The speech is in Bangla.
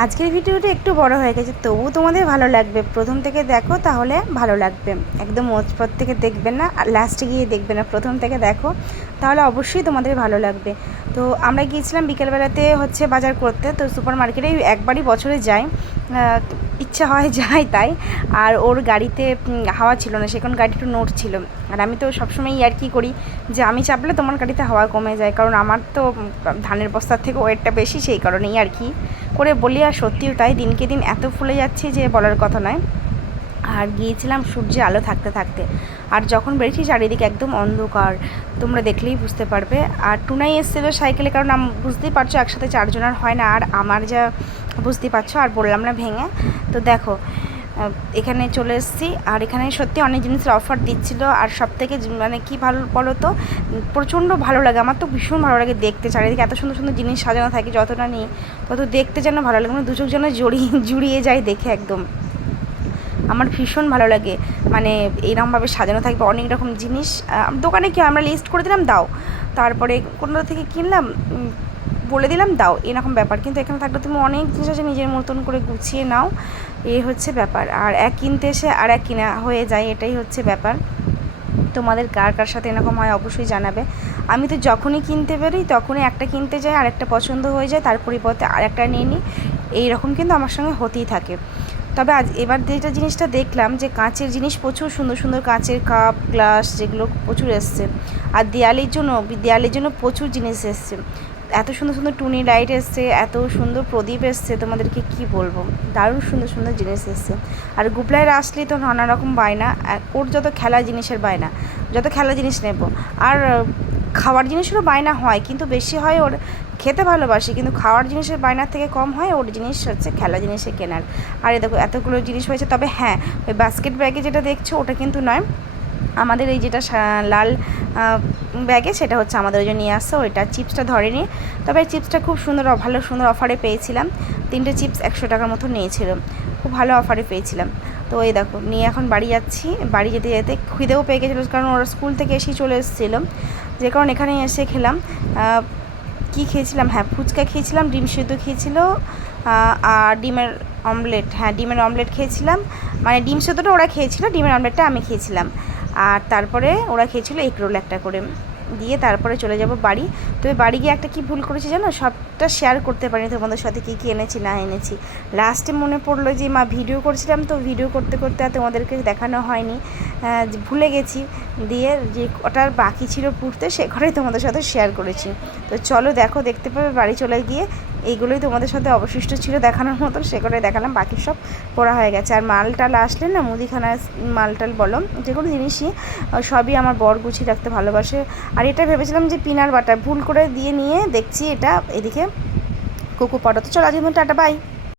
আজকের ভিডিওটা একটু বড় হয়ে গেছে, তবুও তোমাদের ভালো লাগবে। প্রথম থেকে দেখো, তাহলে ভালো লাগবে। একদম ওপর থেকে দেখবে না আর লাস্টে গিয়ে দেখবে না, প্রথম থেকে দেখো, তাহলে অবশ্যই তোমাদের ভালো লাগবে। তো আমরা গিয়েছিলাম বিকেলবেলাতে বাজার করতে। তো সুপার মার্কেটে একবারই বছরে যাই, ইচ্ছা হয় যাই তাই। আর ওর গাড়িতে হাওয়া ছিল না, সেখানে গাড়ি একটু নড়ছিল। আর আমি তো সবসময় ইয়ার্কি করি যে আমি চাপলে তোমার গাড়িতে হাওয়া কমে যায়, কারণ আমার তো ধানের বস্তার থেকে ওয়েটটা বেশি, সেই কারণেই আর কি করে বলি। আর সত্যিও তাই, দিনকে দিন এত ফুলে যাচ্ছে যে বলার কথা নয়। আর গিয়েছিলাম সূর্যের আলো থাকতে থাকতে, আর যখন বেরিয়েছি চারিদিকে একদম অন্ধকার, তোমরা দেখলেই বুঝতে পারবে। আর টুনাই এসেছিলো সাইকেলে, কারণ বুঝতেই পারছো একসাথে চারজন আর হয় না, আর আমার যা বুঝতেই পারছো, আর বললাম না ভেঙে। তো দেখো এখানে চলে এসেছি, আর এখানে সত্যি অনেক জিনিসের অফার দিচ্ছিলো। আর সব থেকে মানে কী ভালো বলো তো, প্রচণ্ড ভালো লাগে, আমার তো ভীষণ ভালো লাগে দেখতে। চারিদিকে এত সুন্দর সুন্দর জিনিস সাজানো থাকে, যতটা নিই তত দেখতে যেন ভালো লাগে, মানে দু চোখ যেন জুড়িয়ে যায় দেখে একদম। আমার ভীষণ ভালো লাগে, মানে এইরকমভাবে সাজানো থাকবে অনেক রকম জিনিস। দোকানে কি আমরা লিস্ট করে দিলাম দাও, তারপরে কোনো থেকে কিনলাম বলে দিলাম দাও, এরকম ব্যাপার। কিন্তু এখানে থাকলে তুমি অনেক জিনিস আছে নিজের মতন করে গুছিয়ে নাও, এই হচ্ছে ব্যাপার। আর এক কিনতে এসে আর এক কিনা হয়ে যায়, এটাই হচ্ছে ব্যাপার। তোমাদের কার কার সাথে এরকম হয় অবশ্যই জানাবে। আমি তো যখনই কিনতে বেরোই তখনই একটা কিনতে যাই, আর একটা পছন্দ হয়ে যায়, তার পরিবর্তে আর একটা নিয়ে নিই। এইরকম কিন্তু আমার সঙ্গে হতেই থাকে। তবে এবার যেটা জিনিসটা দেখলাম যে কাঁচের জিনিস প্রচুর সুন্দর সুন্দর কাঁচের কাপ গ্লাস যেগুলো প্রচুর এসছে। আর দেয়ালের জন্য প্রচুর জিনিস এসছে, এত সুন্দর সুন্দর টুনি লাইট এসছে, এত সুন্দর প্রদীপ এসছে, তোমাদেরকে কি বলবো, দারুণ সুন্দর সুন্দর জিনিস এসছে। আর গুপলাইয়ের আসলেই তো নানা রকম বায়না, ওর যত খেলা জিনিসের বায়না, যত খেলা জিনিস নেব। আর খাওয়ার জিনিসেরও বায়না হয়, কিন্তু বেশি হয় ওর খেতে ভালোবাসে, কিন্তু খাওয়ার জিনিসের বায়নার থেকে কম হয় ওর জিনিস খেলা জিনিসে কেনার। আর দেখো এতগুলো জিনিস হয়েছে। তবে হ্যাঁ, ওই বাস্কেট ব্যাগে যেটা দেখছো ওটা কিন্তু নয়, আমাদের এই যেটা লাল ব্যাগে, সেটা হচ্ছে আমাদের ওই যে নিয়ে আসছে, ওইটা চিপসটা ধরেনি। তবে এই চিপসটা খুব সুন্দর, ভালো সুন্দর অফারে পেয়েছিলাম। 3টে চিপস 100 টাকার মতো নিয়েছিল, খুব ভালো অফারে পেয়েছিলাম। তো এই দেখো নিয়ে এখন বাড়ি যাচ্ছি। বাড়ি যেতে যেতে খিদেও পেয়ে গেছিলো, কারণ ওরা স্কুল থেকে এসেই চলে এসেছিলো, যে কারণ এখানে এসে খেলাম। কী খেয়েছিলাম, হ্যাঁ ফুচকা খেয়েছিলাম, ডিম সিদ্ধ খেয়েছিল, আর ডিমের অমলেট, হ্যাঁ ডিমের অমলেট খেয়েছিলাম। মানে ডিম সিদ্ধটা ওরা খেয়েছিল, ডিমের অমলেটটা আমি খেয়েছিলাম। আর তারপরে ওরা খেয়েছিল এগরোল একটা করে দিয়ে, তারপরে চলে যাব বাড়ি। তবে বাড়ি গিয়ে একটা কি ভুল করেছি জানো, সবটা শেয়ার করতে পারিনি তোমাদের সাথে, কী কী এনেছি না এনেছি। লাস্টে মনে পড়লো যে মা ভিডিও করছিলাম, তো ভিডিও করতে করতে আর তোমাদেরকে দেখানো হয়নি, ভুলে গেছি। দিয়ে যে ওটার বাকি ছিল পুড়তে, সে ঘরেই তোমাদের সাথে শেয়ার করেছি। তো চলো দেখো, দেখতে পাবে বাড়ি চলে গিয়ে। এইগুলোই তোমাদের সাথে অবশিষ্ট ছিল দেখানোর মতন, সে করে দেখালাম, বাকি সব পড়া হয়ে গেছে। আর মালটাল আসলে না, মুদিখানার মালটাল বলো, যে কোনো জিনিসই সবই আমার বর গুছিয়ে রাখতে ভালোবাসে। আর এটা ভেবেছিলাম যে পিনার বাটার, ভুল করে দিয়ে নিয়ে দেখছি এটা এদিকে কোকো পাউডার। তো চলো আজকের মতো টাটা, বাই।